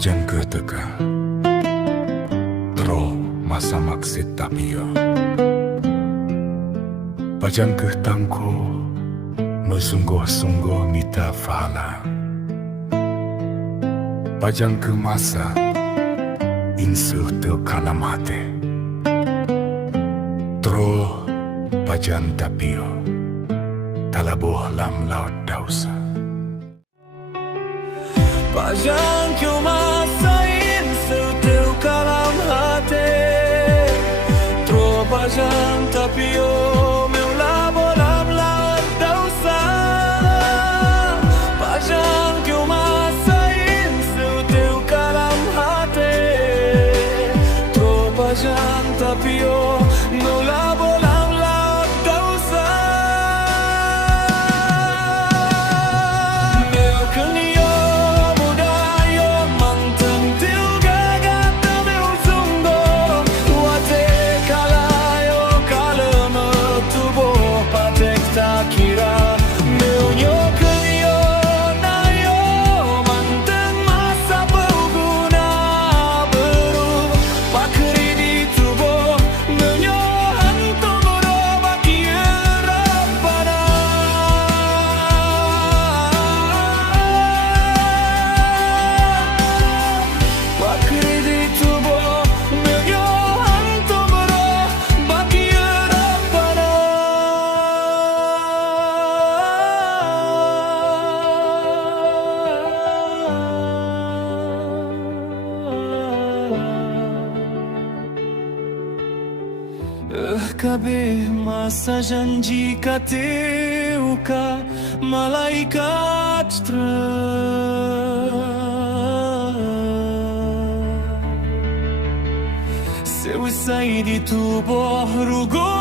Pajan ke teka Tro masa maksit tapio Pajan ke tangko Mesungguh-sungguh mita fahala Pajan ke masa Insuh te kalamate Tro pajan tapio Talabuh lam laut dausa Pajan que eu masain seu teu calam hate Tro pajan tapio meu labo lam laut dausa Pajan que eu masain seu teu calam hate Tro pajan tapio meu labo lam laut dausa Meu canio kira meu nyokanyo na yo mantan masa berguna baru pakri di tubuh menyo hantu berobaki rapana pakri di tubuh menyo hantu berobaki rapana kabeh masa janji kateu ka malaikat tra Seusai di tubuh rugo